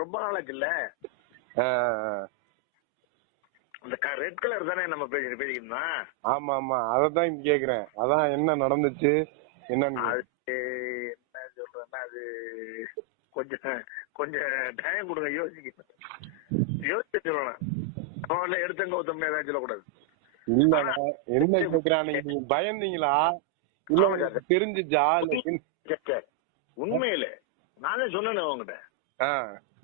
ரொம்ப நாளாச்சு இல்ல, ஆ, அந்த ரெட் கலர் தானே நம்ம பேசிக்கிட்டோம். ஆமா ஆமா, அததான் இங்க கேக்குறேன். அதான் என்ன நடந்துச்சு என்னன்னு. அது என்ன சொல்றேன்னா, அது கொஞ்சம் கொஞ்சம் டைம் கொடுங்க, யோசிச்சு சொல்லணும். அவன் எடுத்தங்க ஒருத்தம் ஏதாவது சொல்லக்கூடாது. இல்ல என்ன கேக்குறான், நீங்க பயந்தீங்களா இல்ல தெரிஞ்சுச்சா? உண்மையில நானே சொன்னேன் உங்ககிட்ட,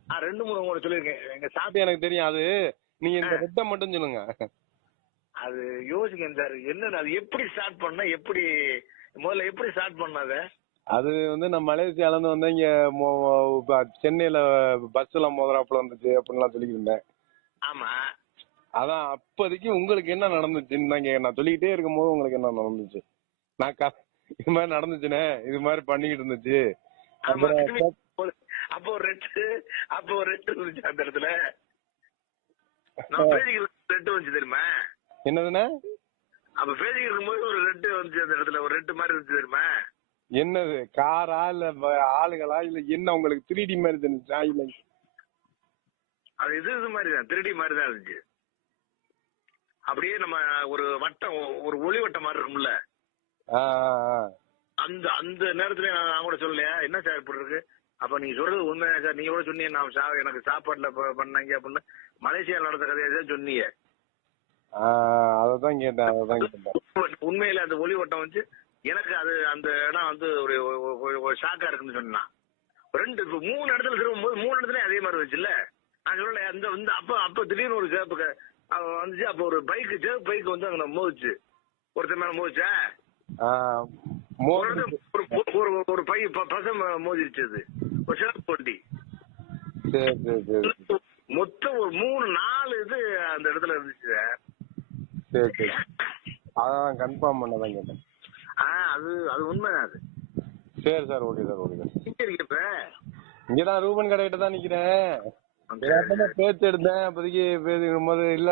நான் 2-3 உங்களை சொல்லியிருக்கேன். எங்க சாப்பிட்டு எனக்கு தெரியும். அது நீங்க இந்த ரெட்டை மட்டும் சொல்லுங்க. அது யோசிக்கேன் சார், என்ன அது எப்படி ஸ்டார்ட் பண்ண, எப்படி முதல்ல எப்படி ஸ்டார்ட் பண்ணாத? அது வந்து நான் மலேசியால இருந்து வந்து இங்க சென்னையில பஸ் எல்லாம் மோதராப்புல வந்துச்சு அப்படின்லாம் சொல்லிட்டு இருந்தேன். ஆமா, அதான் அப்போதைக்கு உங்களுக்கு என்ன நடந்துச்சுன்னு தான் நான் சொல்லிக்கிட்டே இருக்கும் போது உங்களுக்கு என்ன நடந்துச்சு. நான் இது மாதிரி நடந்துச்சுனே, இது மாதிரி பண்ணிக்கிட்டு இருந்துச்சு. அப்போ ஒரு ரெட்டு இருந்துச்சு அந்த இடத்துல. ரெட்டு வந்துச்சு தெரியுமா? என்னதுன்னா, அப்ப பேசிக்கிட்டு இருக்கும்போது ஒரு ரெட்டு வந்துச்சு அந்த இடத்துல, ஒரு ரெட்டு மாதிரி இருந்துச்சு தெரியுமா? என்னது, காரா இல்ல ஆளுகளா இல்ல என்ன? உங்களுக்கு 3D மாதிரி இருந்துச்சா? இல்ல அது இது மாதிரி தான், 3D மாதிரி தான் இருந்துச்சு. அப்படியே நம்ம ஒரு வட்டம், ஒரு ஒளிவட்டம் மாதிரி இருக்கும்ல, அந்த அந்த நேரத்துல நான் கூட சொல்லலையா என்ன சார் இப்படி இருக்கு? அப்ப நீங்க சொல்றது உண்மையா சார்? நீங்க கூட சொன்னீங்க நான் எனக்கு சாப்பாடுல பண்ணாங்க அப்படின்னு, மலேசியா நடந்த கதையை தான் சொன்னீங்க. அததான் கேட்டேன். உண்மையில அந்த ஒளிவட்டம் வந்து எனக்கு அது அந்த இடம் வந்து ஒரு ஷாக்கா இருக்குன்னு சொன்னான். 3 இடத்துல திரும்பும்போது 3 இடத்துலயும் அதே மாதிரி இருந்துச்சுல்ல. நான் சொல்லல அந்த அப்ப திடீர்னு ஒரு சேப்பு வந்துச்சு. அப்ப ஒரு சேப்பு பைக் வந்து அங்க மோதிச்சு, ஒருத்தர் மேல மோதிச்சா, ஒரு பை பசம் மோதிருச்சு. அது ஒரு சேப்பு வண்டி. மொத்தம் ஒரு 3-4 இது அந்த இடத்துல இருந்துச்சு. அதான் கன்ஃபார்ம் பண்ணதான் கேட்டேன். அது உண்மைதான் அது. சரி sir, okay sir, okay sir. எங்க இருக்கு இப்ப? இங்கதான் ரூபன் கடைகிட்ட தான் நிக்கிறேன். பேச்சு எடுத்தேன் அப்போதைக்கு பேசிக்கும் போது இல்ல